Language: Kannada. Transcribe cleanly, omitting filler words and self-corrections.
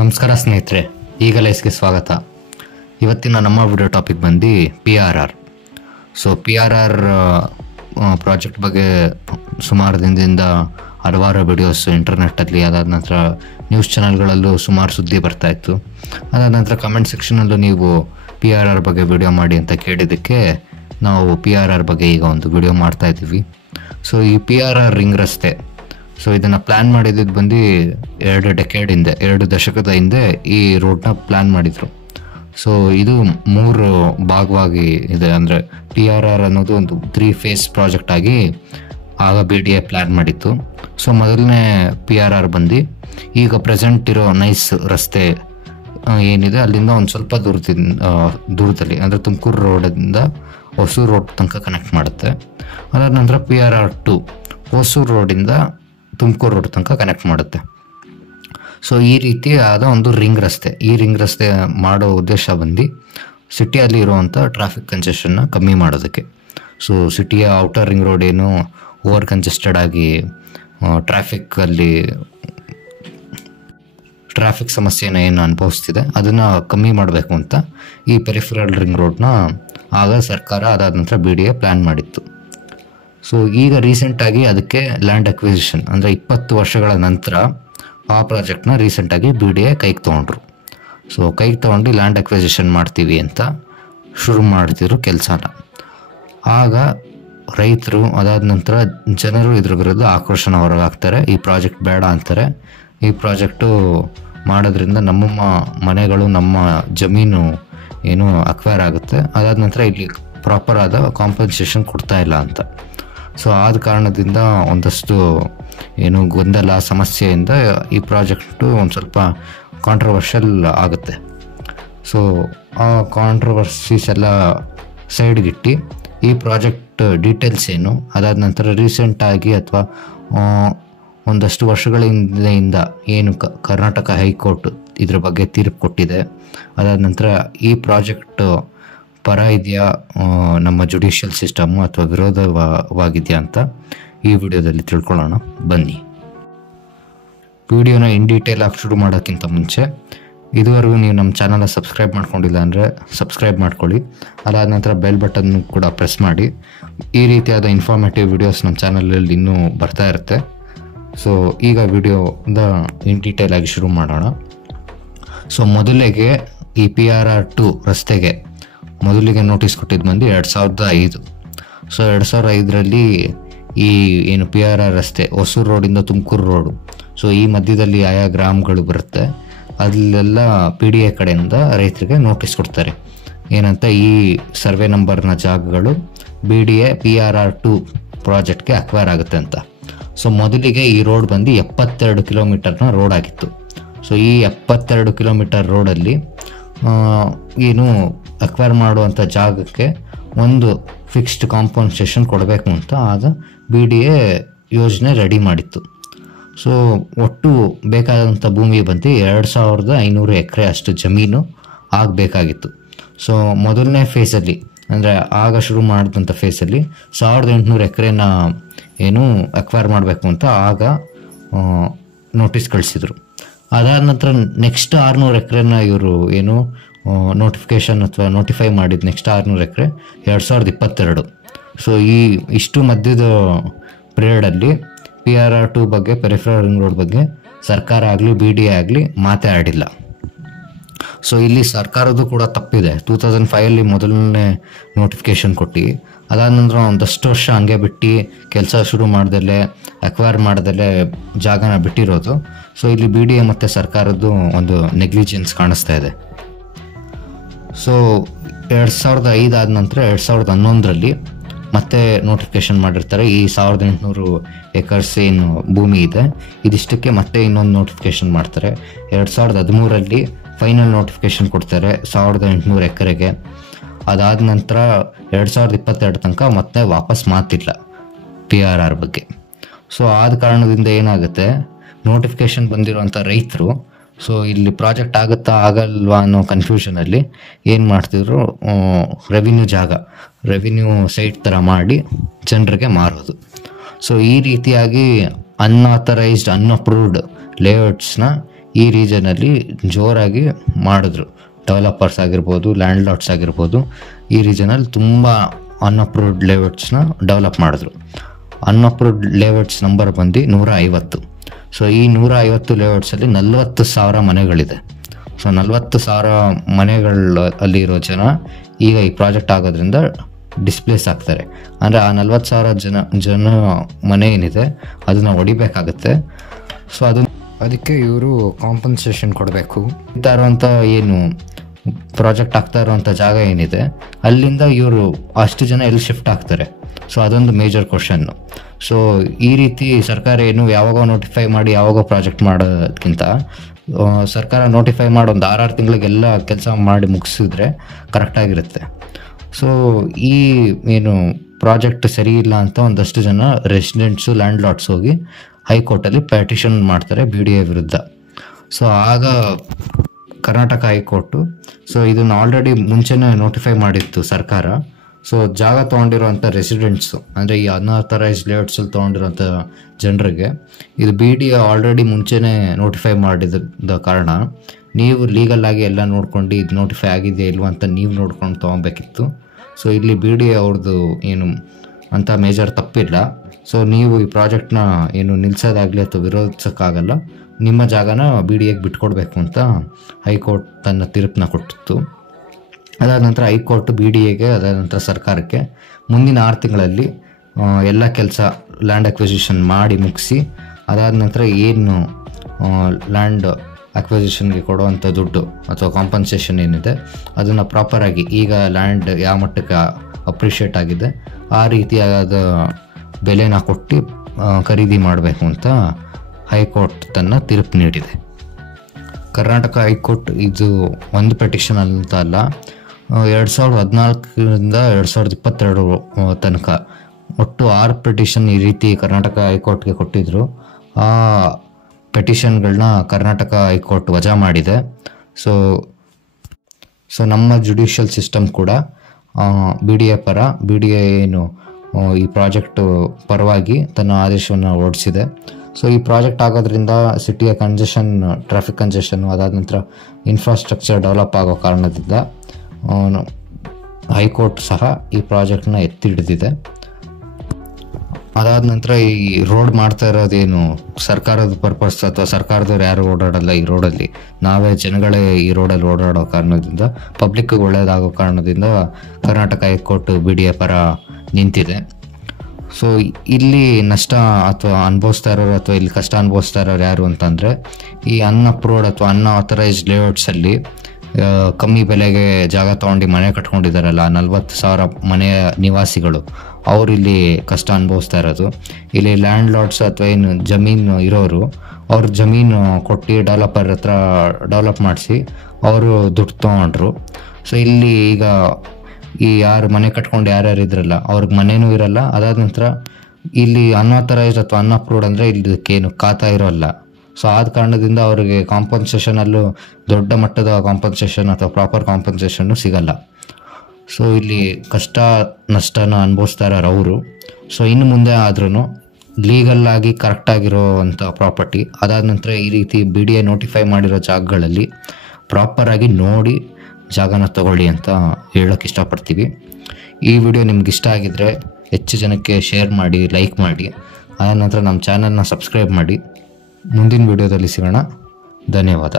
ನಮಸ್ಕಾರ ಸ್ನೇಹಿತರೆ, ಈಗ ಲೈಸ್ಗೆ ಸ್ವಾಗತ. ಇವತ್ತಿನ ನಮ್ಮ ವಿಡಿಯೋ ಟಾಪಿಕ್ ಬಂದು PRR. ಸೊ PRR ಪ್ರಾಜೆಕ್ಟ್ ಬಗ್ಗೆ ಸುಮಾರು ದಿನದಿಂದ ಹಲವಾರು ವಿಡಿಯೋಸ್ ಇಂಟರ್ನೆಟ್ಟಲ್ಲಿ, ಅದಾದ ನಂತರ ನ್ಯೂಸ್ ಚಾನಲ್ಗಳಲ್ಲೂ ಸುಮಾರು ಸುದ್ದಿ ಬರ್ತಾಯಿತ್ತು. ಅದಾದ ನಂತರ ಕಮೆಂಟ್ ಸೆಕ್ಷನಲ್ಲೂ ನೀವು PRR ಬಗ್ಗೆ ವಿಡಿಯೋ ಮಾಡಿ ಅಂತ ಕೇಳಿದ್ದಕ್ಕೆ ನಾವು PRR ಬಗ್ಗೆ ಈಗ ಒಂದು ವಿಡಿಯೋ ಮಾಡ್ತಾಯಿದ್ದೀವಿ. ಸೊ ಈ PRR ರಿಂಗ್ ರಸ್ತೆ, ಸೊ ಇದನ್ನು ಪ್ಲ್ಯಾನ್ ಮಾಡಿದ್ದು ಬಂದು 2 ದಶಕದ ಹಿಂದೆ ಈ ರೋಡ್ನ ಪ್ಲ್ಯಾನ್ ಮಾಡಿದರು. ಸೊ ಇದು 3 ಭಾಗವಾಗಿ ಇದೆ. ಅಂದರೆ PRR ಅನ್ನೋದು ಒಂದು 3 ಫೇಸ್ ಪ್ರಾಜೆಕ್ಟ್ ಆಗಿ ಆಗ BDA ಪ್ಲ್ಯಾನ್ ಮಾಡಿತ್ತು. ಸೊ ಮೊದಲನೇ PRR ಬಂದು ಈಗ ಪ್ರೆಸೆಂಟ್ ಇರೋ ನೈಸ್ ರಸ್ತೆ ಏನಿದೆ ಅಲ್ಲಿಂದ ಒಂದು ಸ್ವಲ್ಪ ದೂರದಲ್ಲಿ, ಅಂದರೆ ತುಮಕೂರು ರೋಡಿಂದ ಹೊಸೂರು ರೋಡ್ ತನಕ ಕನೆಕ್ಟ್ ಮಾಡುತ್ತೆ. ಅದಾದ ನಂತರ PRR 2 ಹೊಸೂರು ರೋಡಿಂದ ತುಮಕೂರು ರೋಡ್ ತನಕ ಕನೆಕ್ಟ್ ಮಾಡುತ್ತೆ. ಸೊ ಈ ರೀತಿ ಆದ ಒಂದು ರಿಂಗ್ ರಸ್ತೆ. ಈ ರಿಂಗ್ ರಸ್ತೆ ಮಾಡೋ ಉದ್ದೇಶ ಬಂದು ಸಿಟಿಯಲ್ಲಿ ಇರುವಂಥ ಟ್ರಾಫಿಕ್ ಕಂಜೆಷನ್ನ ಕಮ್ಮಿ ಮಾಡೋದಕ್ಕೆ. ಸೊ ಸಿಟಿಯ ಔಟರ್ ರಿಂಗ್ ರೋಡ್ ಏನು ಓವರ್ ಕಂಜೆಸ್ಟೆಡ್ ಆಗಿ ಟ್ರಾಫಿಕ್ ಸಮಸ್ಯೆನ ಏನು ಅನುಭವಿಸ್ತಿದೆ ಅದನ್ನು ಕಮ್ಮಿ ಮಾಡಬೇಕು ಅಂತ ಈ ಪೆರಿಫೆರಲ್ ರಿಂಗ್ ರೋಡ್ನ ಆಗ ಸರ್ಕಾರ, ಅದಾದ ನಂತರ BDA ಪ್ಲ್ಯಾನ್ ಮಾಡಿತ್ತು. ಸೊ ಈಗ ರೀಸೆಂಟಾಗಿ ಅದಕ್ಕೆ ಲ್ಯಾಂಡ್ ಅಕ್ವಿಸಿಷನ್, ಅಂದರೆ 20 ವರ್ಷಗಳ ನಂತರ ಆ ಪ್ರಾಜೆಕ್ಟ್ನ ರೀಸೆಂಟಾಗಿ BDA ಕೈಗೆ ತೊಗೊಂಡ್ರು. ಸೊ ಕೈಗೆ ತೊಗೊಂಡು ಲ್ಯಾಂಡ್ ಅಕ್ವಿಸಿಷನ್ ಮಾಡ್ತೀವಿ ಅಂತ ಶುರು ಮಾಡ್ತಿದ್ರು ಕೆಲಸನ. ಆಗ ರೈತರು, ಅದಾದ ನಂತರ ಜನರು ಇದ್ರ ವಿರುದ್ಧ ಆಕ್ರೋಶನ ಹೊರಗಾಗ್ತಾರೆ. ಈ ಪ್ರಾಜೆಕ್ಟ್ ಬೇಡ ಅಂತಾರೆ. ಈ ಪ್ರಾಜೆಕ್ಟು ಮಾಡೋದ್ರಿಂದ ನಮ್ಮ ಮನೆಗಳು, ನಮ್ಮ ಜಮೀನು ಏನು ಅಕ್ವೈರ್ ಆಗುತ್ತೆ. ಅದಾದ ನಂತರ ಇಲ್ಲಿ ಪ್ರಾಪರ್ ಆದ ಕಾಂಪನ್ಸೇಷನ್ ಕೊಡ್ತಾ ಇಲ್ಲ ಅಂತ. ಸೊ ಆದ ಕಾರಣದಿಂದ ಒಂದಷ್ಟು ಏನು ಗೊಂದಲ ಸಮಸ್ಯೆಯಿಂದ ಈ ಪ್ರಾಜೆಕ್ಟು ಒಂದು ಸ್ವಲ್ಪ ಕಾಂಟ್ರವರ್ಷಿಯಲ್ ಆಗುತ್ತೆ. ಸೊ ಆ ಕಾಂಟ್ರವರ್ಸೀಸ್ ಎಲ್ಲ ಸೈಡ್ಗಿಟ್ಟು ಈ ಪ್ರಾಜೆಕ್ಟ್ ಡೀಟೇಲ್ಸ್ ಏನು, ಅದಾದ ನಂತರ ರೀಸೆಂಟಾಗಿ ಅಥವಾ ಒಂದಷ್ಟು ವರ್ಷಗಳಿಂದ ಏನು ಕರ್ನಾಟಕ ಹೈಕೋರ್ಟ್ ಇದ್ರ ಬಗ್ಗೆ ತೀರ್ಪು ಕೊಟ್ಟಿದೆ, ಅದಾದ ನಂತರ ಈ ಪ್ರಾಜೆಕ್ಟ್ ಪರ ಇದೆಯಾ ನಮ್ಮ ಜುಡಿಷಿಯಲ್ ಸಿಸ್ಟಮು ಅಥವಾ ವಿರೋಧವಾಗಿದೆಯಾ ಅಂತ ಈ ವಿಡಿಯೋದಲ್ಲಿ ತಿಳ್ಕೊಳ್ಳೋಣ ಬನ್ನಿ. ವಿಡಿಯೋನ ಇನ್ ಡೀಟೇಲ್ ಆಗಿ ಶುರು ಮಾಡೋಕ್ಕಿಂತ ಮುಂಚೆ ಇದುವರೆಗೂ ನೀವು ನಮ್ಮ ಚಾನಲ್ನ ಸಬ್ಸ್ಕ್ರೈಬ್ ಮಾಡ್ಕೊಂಡಿಲ್ಲ ಅಂದರೆ ಸಬ್ಸ್ಕ್ರೈಬ್ ಮಾಡ್ಕೊಳ್ಳಿ. ಅದಾದ ನಂತರ ಬೆಲ್ ಬಟನ್ ಕೂಡ ಪ್ರೆಸ್ ಮಾಡಿ. ಈ ರೀತಿಯಾದ ಇನ್ಫಾರ್ಮೇಟಿವ್ ವಿಡಿಯೋಸ್ ನಮ್ಮ ಚಾನಲಲ್ಲಿ ಇನ್ನೂ ಬರ್ತಾ ಇರುತ್ತೆ. ಸೊ ಈಗ ವಿಡಿಯೋದ ಇನ್ ಡೀಟೇಲ್ ಆಗಿ ಶುರು ಮಾಡೋಣ. ಸೊ ಮೊದಲಿಗೆ ಈ PRR 2 ರಸ್ತೆಗೆ ಮೊದಲಿಗೆ ನೋಟಿಸ್ ಕೊಟ್ಟಿದ್ದು ಬಂದು 2005. ಸೊ 2005ರಲ್ಲಿ ಈ ಏನು PRR ರಸ್ತೆ ಹೊಸೂರು ರೋಡಿಂದ ತುಮಕೂರು ರೋಡು, ಸೊ ಈ ಮಧ್ಯದಲ್ಲಿ ಆಯಾ ಗ್ರಾಮಗಳು ಬರುತ್ತೆ, ಅಲ್ಲೆಲ್ಲ PDA ಕಡೆಯಿಂದ ರೈತರಿಗೆ ನೋಟಿಸ್ ಕೊಡ್ತಾರೆ ಏನಂತ, ಈ ಸರ್ವೆ ನಂಬರ್ನ ಜಾಗಗಳು BDA PRR 2 ಪ್ರಾಜೆಕ್ಟ್ಗೆ ಅಕ್ವೈರ್ ಆಗುತ್ತೆ ಅಂತ. ಸೊ ಮೊದಲಿಗೆ ಈ ರೋಡ್ ಬಂದು 72 ಕಿಲೋಮೀಟರ್ನ ರೋಡ್ ಆಗಿತ್ತು. ಸೊ ಈ 72 ಕಿಲೋಮೀಟರ್ ರೋಡಲ್ಲಿ ಏನು ಅಕ್ವೈರ್ ಮಾಡುವಂಥ ಜಾಗಕ್ಕೆ ಒಂದು ಫಿಕ್ಸ್ಡ್ ಕಾಂಪನ್ಸೇಷನ್ ಕೊಡಬೇಕು ಅಂತ ಆಗ BDA ಯೋಜನೆ ರೆಡಿ ಮಾಡಿತ್ತು. ಸೊ ಒಟ್ಟು ಬೇಕಾದಂಥ ಭೂಮಿ ಬಂದು 2500 ಎಕರೆ ಅಷ್ಟು ಜಮೀನು ಆಗಬೇಕಾಗಿತ್ತು. ಸೊ ಮೊದಲನೇ ಫೇಸಲ್ಲಿ, ಅಂದರೆ ಆಗ ಶುರು ಮಾಡಿದಂಥ ಫೇಸಲ್ಲಿ 1800 ಎಕರೆನ ಏನು ಅಕ್ವೈರ್ ಮಾಡಬೇಕು ಅಂತ ಆಗ ನೋಟಿಸ್ ಕಳಿಸಿದರು. ಅದಾದ ನಂತರ ನೆಕ್ಸ್ಟ್ 600 ಎಕರೆನ ಇವರು ಏನು ನೋಟಿಫಿಕೇಷನ್ ಅಥವಾ ನೋಟಿಫೈ ಮಾಡಿದ ನೆಕ್ಸ್ಟ್ 600 ಎಕರೆ 2022. ಸೊ ಇಷ್ಟು ಮಧ್ಯದ ಪೀರಿಯಡಲ್ಲಿ PRR 2 ಬಗ್ಗೆ, ಪೆರಿಫೆರಲ್ ರಿಂಗ್ ರೋಡ್ ಬಗ್ಗೆ ಸರ್ಕಾರ ಆಗಲಿ BDA ಆಗಲಿ ಮಾತೇ ಆಡಿಲ್ಲ. ಸೊ ಇಲ್ಲಿ ಸರ್ಕಾರದ್ದು ಕೂಡ ತಪ್ಪಿದೆ. 2005 ಮೊದಲನೇ ನೋಟಿಫಿಕೇಷನ್ ಕೊಟ್ಟು ಅದಾದ ನಂತರ ಒಂದಷ್ಟು ವರ್ಷ ಹಂಗೆ ಬಿಟ್ಟು ಕೆಲಸ ಶುರು ಮಾಡ್ದಲ್ಲೇ, ಅಕ್ವೈರ್ ಮಾಡ್ದಲ್ಲೇ ಜಾಗನ ಬಿಟ್ಟಿರೋದು. ಸೊ ಇಲ್ಲಿ BDA ಮತ್ತು ಸರ್ಕಾರದ್ದು ಒಂದು ನೆಗ್ಲಿಜೆನ್ಸ್ ಕಾಣಿಸ್ತಾ ಇದೆ. ಸೊ 2005 ಆದ ನಂತರ 2011ರಲ್ಲಿ ಮತ್ತೆ ನೋಟಿಫಿಕೇಷನ್ ಮಾಡಿರ್ತಾರೆ. ಈ 1800 ಎಕರ್ಸ್ ಏನು ಭೂಮಿ ಇದೆ ಇದಿಷ್ಟಕ್ಕೆ ಮತ್ತೆ ಇನ್ನೊಂದು ನೋಟಿಫಿಕೇಷನ್ ಮಾಡ್ತಾರೆ. 2013ರಲ್ಲಿ ಫೈನಲ್ ನೋಟಿಫಿಕೇಷನ್ ಕೊಡ್ತಾರೆ 1800 ಎಕರೆಗೆ. ಅದಾದ ನಂತರ 2022 ತನಕ ಮತ್ತೆ ವಾಪಸ್ ಮಾತಿಲ್ಲ PRR ಬಗ್ಗೆ. ಸೊ ಆದ ಕಾರಣದಿಂದ ಏನಾಗುತ್ತೆ, ನೋಟಿಫಿಕೇಷನ್ ಬಂದಿರುವಂಥ ರೈತರು ಸೊ ಇಲ್ಲಿ ಪ್ರಾಜೆಕ್ಟ್ ಆಗುತ್ತಾ ಆಗಲ್ವಾ ಅನ್ನೋ ಕನ್ಫ್ಯೂಷನಲ್ಲಿ ಏನು ಮಾಡ್ತಿದ್ರು, ರೆವಿನ್ಯೂ ಸೈಟ್ ಥರ ಮಾಡಿ ಜನರಿಗೆ ಮಾರೋದು. ಸೊ ಈ ರೀತಿಯಾಗಿ ಅನ್ಆಥರೈಸ್ಡ್, ಅನ್ಅಪ್ರೂವ್ಡ್ ಲೇಔಟ್ಸ್ನ ಈ ರೀಜನಲ್ಲಿ ಜೋರಾಗಿ ಮಾಡಿದ್ರು. ಡೆವಲಪರ್ಸ್ ಆಗಿರ್ಬೋದು, ಲ್ಯಾಂಡ್ ಲಾರ್ಡ್ಸ್ ಆಗಿರ್ಬೋದು, ಈ ರೀಜನಲ್ಲಿ ತುಂಬ ಅನ್ಅಪ್ರೂವ್ಡ್ ಲೇಔಟ್ಸ್ನ ಡೆವಲಪ್ ಮಾಡಿದ್ರು. ಅನ್ಅಪ್ರೂವ್ಡ್ ಲೇಔಟ್ಸ್ ನಂಬರ್ ಬಂದು 150. ಸೊ ಈ 150 ಲೇಔಟ್ಸಲ್ಲಿ 40,000 ಮನೆಗಳಿದೆ. ಸೊ 40,000 ಮನೆಗಳಲ್ಲಿ ಇರೋ ಜನ ಈಗ ಈ ಪ್ರಾಜೆಕ್ಟ್ ಆಗೋದ್ರಿಂದ ಡಿಸ್ಪ್ಲೇಸ್ ಆಗ್ತಾರೆ. ಅಂದರೆ ಆ 40,000 ಜನ ಮನೆ ಏನಿದೆ ಅದನ್ನು ಹೊಡಿಬೇಕಾಗತ್ತೆ. ಸೊ ಅದಕ್ಕೆ ಇವರು ಕಾಂಪನ್ಸೇಷನ್ ಕೊಡಬೇಕು. ಇರ್ತಾ ಇರೋವಂಥ ಏನು ಪ್ರಾಜೆಕ್ಟ್ ಆಗ್ತಾ ಇರೋವಂಥ ಜಾಗ ಏನಿದೆ ಅಲ್ಲಿಂದ ಇವರು ಅಷ್ಟು ಜನ ಎಲ್ಲಿ ಶಿಫ್ಟ್ ಆಗ್ತಾರೆ? ಸೊ ಅದೊಂದು ಮೇಜರ್ ಕ್ವಶನ್ನು. ಸೊ ಈ ರೀತಿ ಸರ್ಕಾರ ಏನು ಯಾವಾಗ ನೋಟಿಫೈ ಮಾಡಿ ಯಾವಾಗ ಪ್ರಾಜೆಕ್ಟ್ ಮಾಡೋದಕ್ಕಿಂತ ಸರ್ಕಾರ ನೋಟಿಫೈ ಮಾಡಿ ಒಂದು 6 ತಿಂಗಳಿಗೆಲ್ಲ ಕೆಲಸ ಮಾಡಿ ಮುಗಿಸಿದ್ರೆ ಕರೆಕ್ಟಾಗಿರುತ್ತೆ. ಸೊ ಈ ಏನು ಪ್ರಾಜೆಕ್ಟ್ ಸರಿ ಇಲ್ಲ ಅಂತ ಒಂದಷ್ಟು ಜನ ರೆಸಿಡೆಂಟ್ಸು, ಲ್ಯಾಂಡ್ ಲಾರ್ಡ್ಸ್ ಹೋಗಿ ಹೈಕೋರ್ಟಲ್ಲಿ ಪೆಟಿಷನ್ ಮಾಡ್ತಾರೆ BDA ವಿರುದ್ಧ. ಸೊ ಆಗ ಕರ್ನಾಟಕ ಹೈಕೋರ್ಟು ಇದನ್ನು ಆಲ್ರೆಡಿ ಮುಂಚೆನೇ ನೋಟಿಫೈ ಮಾಡಿತ್ತು ಸರ್ಕಾರ. ಸೊ ಜಾಗ ತೊಗೊಂಡಿರೋಂಥ ರೆಸಿಡೆಂಟ್ಸು, ಅಂದರೆ ಈ ಅನ್ಆಥರೈಸ್ಡ್ ಲೇಔಟ್ಸಲ್ಲಿ ತೊಗೊಂಡಿರೋಂಥ ಜನರಿಗೆ ಇದು BDA ಆಲ್ರೆಡಿ ಮುಂಚೆನೇ ನೋಟಿಫೈ ಮಾಡಿದ ಕಾರಣ ನೀವು ಲೀಗಲ್ಲಾಗಿ ಎಲ್ಲ ನೋಡ್ಕೊಂಡು ಇದು ನೋಟಿಫೈ ಆಗಿದೆಯಾ ಇಲ್ವಾ ಅಂತ ನೀವು ನೋಡ್ಕೊಂಡು ತೊಗೊಬೇಕಿತ್ತು. ಸೊ ಇಲ್ಲಿ BDA ಅವ್ರದ್ದು ಏನು ಅಂಥ ಮೇಜರ್ ತಪ್ಪಿಲ್ಲ. ಸೊ ನೀವು ಈ ಪ್ರಾಜೆಕ್ಟ್ನ ಏನು ನಿಲ್ಲಿಸೋದಾಗಲಿ ಅಥವಾ ವಿರೋಧಿಸೋಕ್ಕಾಗಲ್ಲ, ನಿಮ್ಮ ಜಾಗನ BDAಗೆ ಬಿಟ್ಕೊಡ್ಬೇಕು ಅಂತ ಹೈಕೋರ್ಟ್ ತನ್ನ ತೀರ್ಪನ್ನ ಕೊಟ್ಟಿತ್ತು. ಅದಾದ ನಂತರ ಹೈಕೋರ್ಟ್ BDAಗೆ, ಅದಾದ ನಂತರ ಸರ್ಕಾರಕ್ಕೆ ಮುಂದಿನ 6 ತಿಂಗಳಲ್ಲಿ ಎಲ್ಲ ಕೆಲಸ ಲ್ಯಾಂಡ್ ಅಕ್ವಿಸಿಷನ್ ಮಾಡಿ ಮುಗಿಸಿ, ಅದಾದ ನಂತರ ಏನು ಲ್ಯಾಂಡ್ ಅಕ್ವಿಸಿಷನ್ಗೆ ಕೊಡುವಂಥ ದುಡ್ಡು ಅಥವಾ ಕಾಂಪನ್ಸೇಷನ್ ಏನಿದೆ ಅದನ್ನು ಪ್ರಾಪರಾಗಿ, ಈಗ ಲ್ಯಾಂಡ್ ಯಾವ ಮಟ್ಟಕ್ಕೆ ಅಪ್ರಿಷಿಯೇಟ್ ಆಗಿದೆ ಆ ರೀತಿಯಾದ ಬೆಲೆನ ಕೊಟ್ಟು ಖರೀದಿ ಮಾಡಬೇಕು ಅಂತ ಹೈಕೋರ್ಟ್ ತನ್ನ ತೀರ್ಪು ನೀಡಿದೆ. ಕರ್ನಾಟಕ ಹೈಕೋರ್ಟ್ ಇದು ಒಂದು ಪೆಟಿಷನ್ ಅಂತ ಅಲ್ಲ, 2014ರಿಂದ 2022 ತನಕ ಒಟ್ಟು 6 ಪೆಟಿಷನ್ ಈ ರೀತಿ ಕರ್ನಾಟಕ ಹೈಕೋರ್ಟ್ಗೆ ಕೊಟ್ಟಿದ್ರು. ಆ ಪೆಟಿಷನ್ಗಳನ್ನ ಕರ್ನಾಟಕ ಹೈಕೋರ್ಟ್ ವಜಾ ಮಾಡಿದೆ. ಸೊ ನಮ್ಮ ಜುಡಿಷಿಯಲ್ ಸಿಸ್ಟಮ್ ಕೂಡ BDA ಪರ, BDA ಏನು ಈ ಪ್ರಾಜೆಕ್ಟ್ ಪರವಾಗಿ ತನ್ನ ಆದೇಶವನ್ನು ಹೊರಡಿಸಿದೆ. ಸೊ ಈ ಪ್ರಾಜೆಕ್ಟ್ ಆಗೋದ್ರಿಂದ ಸಿಟಿಯ ಕಂಜೆಷನ್, ಟ್ರಾಫಿಕ್ ಕಂಜೆಷನ್ನು, ಅದಾದ ನಂತರ ಇನ್ಫ್ರಾಸ್ಟ್ರಕ್ಚರ್ ಡೆವಲಪ್ ಆಗೋ ಕಾರಣದಿಂದ ಹೈಕೋರ್ಟ್ ಸಹ ಈ ಪ್ರಾಜೆಕ್ಟ್ನ ಎತ್ತಿ ಹಿಡಿದಿದೆ. ಅದಾದ ನಂತರ ಈ ರೋಡ್ ಮಾಡ್ತಾ ಇರೋದೇನು ಸರ್ಕಾರದ ಪರ್ಪಸ್ ಅಥವಾ ಸರ್ಕಾರದವ್ರು ಯಾರು ಓಡಾಡಲ್ಲ ಈ ರೋಡಲ್ಲಿ, ನಾವೇ ಜನಗಳೇ ಈ ರೋಡಲ್ಲಿ ಓಡಾಡೋ ಕಾರಣದಿಂದ, ಪಬ್ಲಿಕ್ಗೆ ಒಳ್ಳೆಯದಾಗೋ ಕಾರಣದಿಂದ ಕರ್ನಾಟಕ ಹೈಕೋರ್ಟ್ BDA ಪರ ನಿಂತಿದೆ. ಸೊ ಇಲ್ಲಿ ನಷ್ಟ ಅಥವಾ ಅನುಭವಿಸ್ತಾ ಇರೋರು ಅಥವಾ ಇಲ್ಲಿ ಕಷ್ಟ ಅನುಭವಿಸ್ತಾ ಇರೋರು ಯಾರು ಅಂತಂದರೆ ಈ ಅನ್ಅಪ್ರೂವ್ಡ್ ಅಥವಾ ಅನ್ಆಥರೈಸ್ಡ್ ಲೇಔಟ್ಸಲ್ಲಿ ಕಮ್ಮಿ ಬೆಲೆಗೆ ಜಾಗ ತೊಗೊಂಡು ಮನೆ ಕಟ್ಕೊಂಡಿದ್ದಾರಲ್ಲ 40,000 ಮನೆಯ ನಿವಾಸಿಗಳು, ಅವರು ಇಲ್ಲಿ ಕಷ್ಟ ಅನುಭವಿಸ್ತಾ ಇರೋದು. ಇಲ್ಲಿ ಲ್ಯಾಂಡ್ ಲಾರ್ಡ್ಸ್ ಅಥವಾ ಏನು ಜಮೀನು ಇರೋರು, ಅವ್ರ ಜಮೀನು ಕೊಟ್ಟು ಡೆವಲಪರ್ ಹತ್ರ ಡೆವಲಪ್ ಮಾಡಿಸಿ ಅವರು ದುಡ್ಡು ತೊಗೊಂಡ್ರು. ಸೊ ಇಲ್ಲಿ ಈಗ ಈ ಯಾರು ಮನೆ ಕಟ್ಕೊಂಡು ಯಾರ್ಯಾರು ಇದ್ರಲ್ಲ ಅವ್ರಿಗೆ ಮನೆಯೂ ಇರಲ್ಲ. ಅದಾದ ನಂತರ ಇಲ್ಲಿ ಅನ್ಆಥರೈಸ್ಡ್ ಅಥವಾ ಅನ್ಅಪ್ರೂವ್ಡ್ ಅಂದರೆ ಇದಕ್ಕೇನು ಖಾತಾ ಇರೋಲ್ಲ. ಸೊ ಆದ ಕಾರಣದಿಂದ ಅವರಿಗೆ ಕಾಂಪನ್ಸೇಷನಲ್ಲೂ ದೊಡ್ಡ ಮಟ್ಟದ ಕಾಂಪನ್ಸೇಷನ್ ಅಥವಾ ಪ್ರಾಪರ್ ಕಾಂಪನ್ಸೇಷನ್ನು ಸಿಗಲ್ಲ. ಸೊ ಇಲ್ಲಿ ಕಷ್ಟ ನಷ್ಟನ ಅನುಭವಿಸ್ತಾ ಇರೋರು ಅವರು. ಸೊ ಇನ್ನು ಮುಂದೆ ಆದ್ರೂ ಲೀಗಲ್ಲಾಗಿ ಕರೆಕ್ಟಾಗಿರೋವಂಥ ಪ್ರಾಪರ್ಟಿ, ಅದಾದ ನಂತರ ಈ ರೀತಿ BDA ನೋಟಿಫೈ ಮಾಡಿರೋ ಜಾಗಗಳಲ್ಲಿ ಪ್ರಾಪರಾಗಿ ನೋಡಿ ಜಾಗನ ತಗೊಳ್ಳಿ ಅಂತ ಹೇಳೋಕ್ಕೆ ಇಷ್ಟಪಡ್ತೀವಿ. ಈ ವಿಡಿಯೋ ನಿಮ್ಗೆ ಇಷ್ಟ ಆಗಿದ್ರೆ ಹೆಚ್ಚು ಜನಕ್ಕೆ ಶೇರ್ ಮಾಡಿ, ಲೈಕ್ ಮಾಡಿ, ಆದ ನಂತರ ನಮ್ಮ ಚಾನಲ್ನ ಸಬ್ಸ್ಕ್ರೈಬ್ ಮಾಡಿ. ಮುಂದಿನ ವಿಡಿಯೋದಲ್ಲಿ ಸಿಗೋಣ. ಧನ್ಯವಾದ.